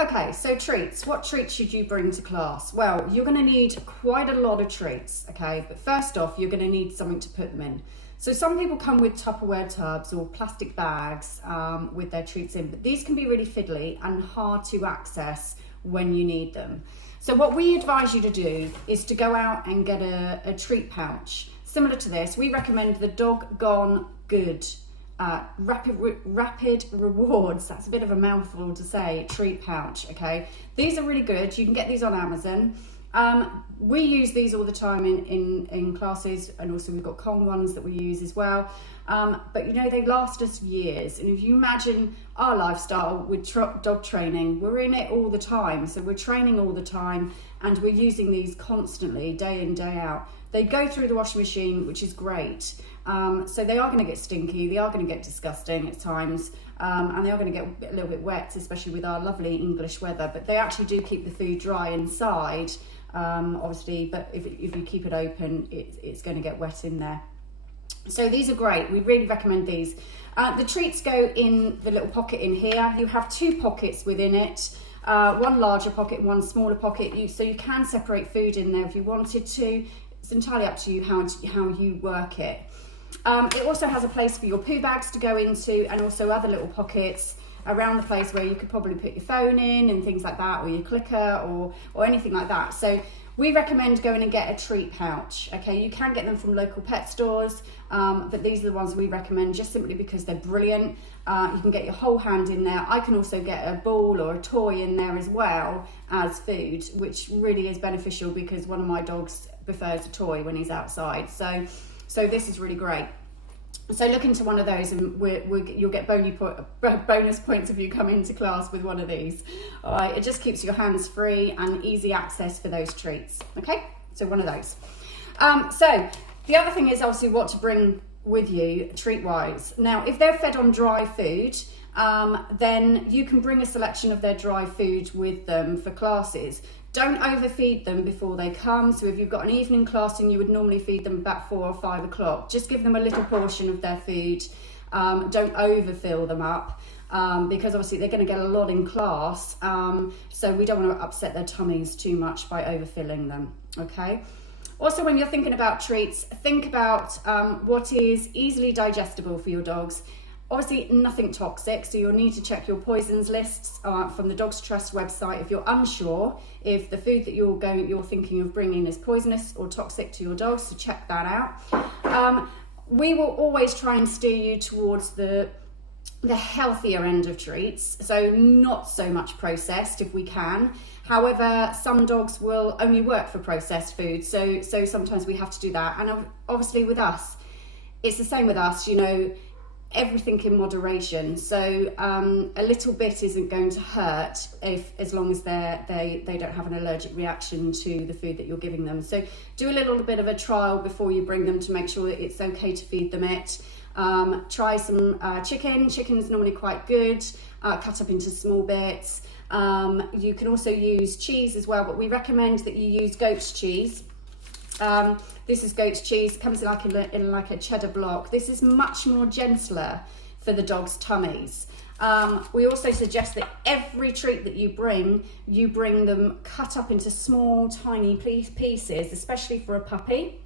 Okay, so treats. What treats should you bring to class? Well, you're going to need quite a lot of treats, okay? But first off, you're going to need something to put them in. So some people come with Tupperware tubs or plastic bags with their treats in, but these can be really fiddly and hard to access when you need them. So what we advise you to do is to go out and get a treat pouch. Similar to this, we recommend the Dog Gone Good Rapid Rewards, that's a bit of a mouthful to say, treat pouch, okay? These are really good. You can get these on Amazon. We use these all the time in classes, and also we've got Kong ones that we use as well. But you know, they last us years. And if you imagine our lifestyle with dog training, we're in it all the time. So we're training all the time and we're using these constantly, day in, day out. They go through the washing machine, which is great. So they are going to get stinky, they are going to get disgusting at times, and they are going to get a little bit wet, especially with our lovely English weather, but they actually do keep the food dry inside, obviously, but if you keep it open, it's going to get wet in there. So these are great, we really recommend these. The treats go in the little pocket in here. You have two pockets within it, one larger pocket and one smaller pocket, so you can separate food in there if you wanted to. It's entirely up to you how you work it. It also has a place for your poo bags to go into, and also other little pockets around the place where you could probably put your phone in and things like that, or your clicker or anything like that. So we recommend going and get a treat pouch. Okay, you can get them from local pet stores, but these are the ones we recommend just simply because they're brilliant. You can get your whole hand in there. I can also get a ball or a toy in there as well as food, which really is beneficial because one of my dogs prefers a toy when he's outside. So this is really great. So look into one of those and you'll get bonus points if you come into class with one of these. All right, it just keeps your hands free and easy access for those treats. Okay, so one of those. So the other thing is obviously what to bring with you treat-wise. Now, if they're fed on dry food, then you can bring a selection of their dry food with them for classes. Don't overfeed them before they come. So if you've got an evening class and you would normally feed them about 4 or 5 o'clock, just give them a little portion of their food. Don't overfill them up because obviously they're going to get a lot in class. So we don't want to upset their tummies too much by overfilling them, okay? Also, when you're thinking about treats, think about what is easily digestible for your dogs. Obviously, nothing toxic, so you'll need to check your poisons lists from the Dogs Trust website if you're unsure if the food that you're thinking of bringing is poisonous or toxic to your dogs, so check that out. We will always try and steer you towards the healthier end of treats, so not so much processed if we can. However, some dogs will only work for processed food, so sometimes we have to do that. And obviously with us, it's the same with us, you know, everything in moderation. So a little bit isn't going to hurt as long as they don't have an allergic reaction to the food that you're giving them. So do a little bit of a trial before you bring them to make sure that it's okay to feed them it. Try some chicken. Chicken is normally quite good, cut up into small bits. You can also use cheese as well, but we recommend that you use goat's cheese. This is goat's cheese, comes in like a cheddar block. This is much more gentler for the dog's tummies. We also suggest that every treat that you bring them cut up into small, tiny pieces, especially for a puppy.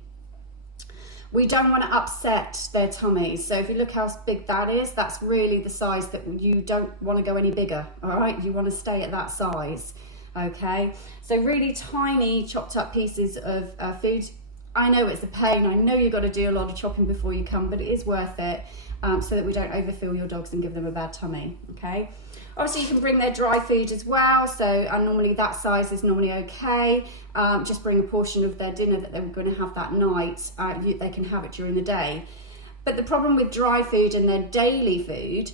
We don't want to upset their tummies. So if you look how big that is, that's really the size that you don't want to go any bigger, all right? You want to stay at that size, okay? So really tiny chopped up pieces of food. I know it's a pain. I know you've got to do a lot of chopping before you come, but it is worth it so that we don't overfill your dogs and give them a bad tummy, okay? Obviously, you can bring their dry food as well. So normally that size is normally okay. Just bring a portion of their dinner that they're going to have that night. They can have it during the day. But the problem with dry food and their daily food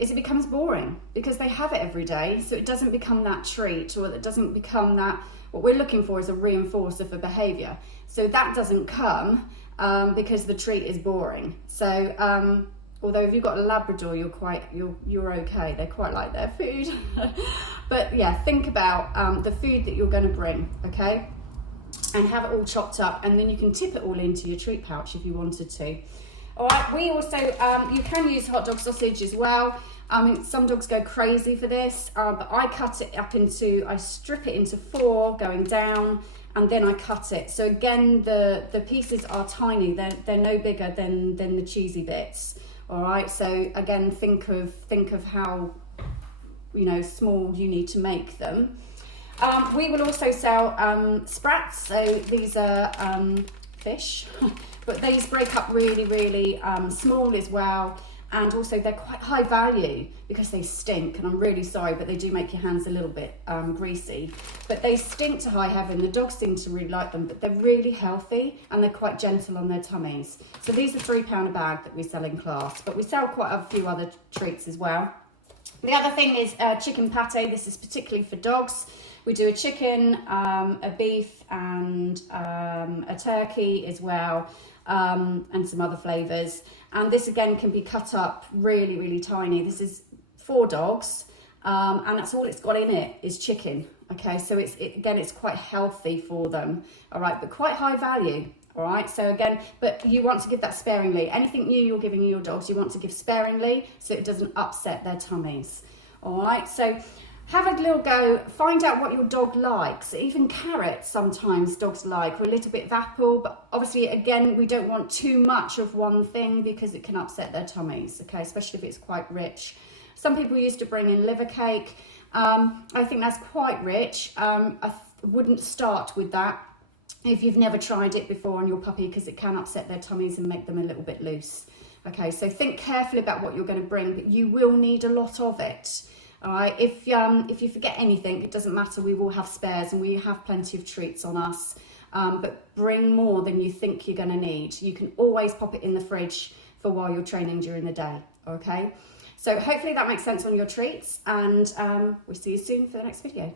is it becomes boring because they have it every day. So it doesn't become that treat, or it doesn't become that, what we're looking for is a reinforcer for behavior. So that doesn't come because the treat is boring. So although if you've got a Labrador, you're okay. They quite like their food. But yeah, think about the food that you're going to bring, okay? And have it all chopped up, and then you can tip it all into your treat pouch if you wanted to. All right, we also, you can use hot dog sausage as well. Some dogs go crazy for this, but I cut it up I strip it into 4 going down, and then I cut it. So again, the pieces are tiny. They're no bigger than the cheesy bits. All right, so again, think of how, small you need to make them. We will also sell sprats. So these are fish, but these break up really, really small as well. And also they're quite high value because they stink, and I'm really sorry, but they do make your hands a little bit greasy. But they stink to high heaven. The dogs seem to really like them, but they're really healthy and they're quite gentle on their tummies. So these are £3 a bag that we sell in class, but we sell quite a few other treats as well. The other thing is chicken pate. This is particularly for dogs. We do a chicken, a beef, and a turkey as well, and some other flavours. And this again can be cut up really, really tiny. This is 4 dogs, and that's all it's got in it is chicken. Okay, so it's quite healthy for them. All right, but quite high value. All right, so again, but you want to give that sparingly. Anything new you're giving your dogs, you want to give sparingly so it doesn't upset their tummies. All right, so have a little go, find out what your dog likes. Even carrots sometimes dogs like, or a little bit of apple, but obviously again, we don't want too much of one thing because it can upset their tummies, okay, especially if it's quite rich. Some people used to bring in liver cake. I think that's quite rich. I wouldn't start with that if you've never tried it before on your puppy, because it can upset their tummies and make them a little bit loose. Okay, so think carefully about what you're going to bring, but you will need a lot of it. All right, if you forget anything, it doesn't matter, we will have spares and we have plenty of treats on us, but bring more than you think you're going to need. You can always pop it in the fridge for while you're training during the day, okay? So hopefully that makes sense on your treats, and we'll see you soon for the next video.